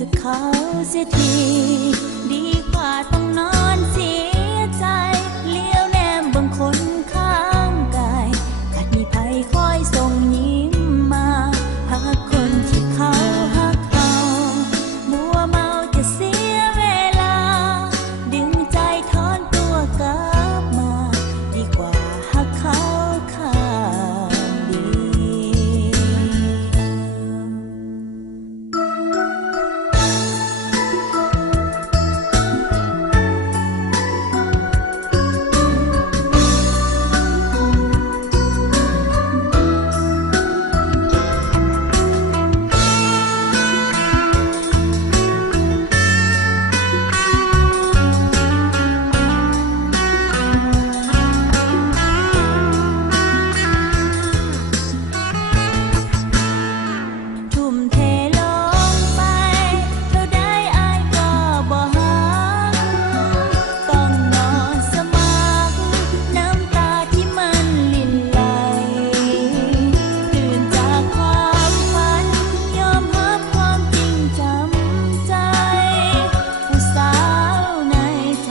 จะเขาเสียทีดีกว่าต้องนอนเสียใจเลี้ยวแนมบางคนข้างกายอาจมีภัยคอยส่งยิ้มมาหากคนที่เขาหักเขามัวเมาจะเสียเวลาดึงใจถอนตัวกลับมาดีกว่าหักเขาข้างเดีทุ่มเทลงไปเท่าใดอายก็บ่หักต้องนอนสมัครน้ำตาที่มันลินไหลตื่นจากความฝันยอมรับความจริงจำใจผู้สาวในใจ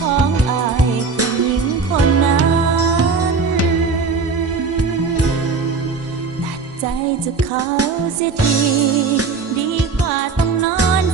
ของอายผู้หญิงคนนั้นตัดใจจะเขาเสียทีดีกว่าต้องนอน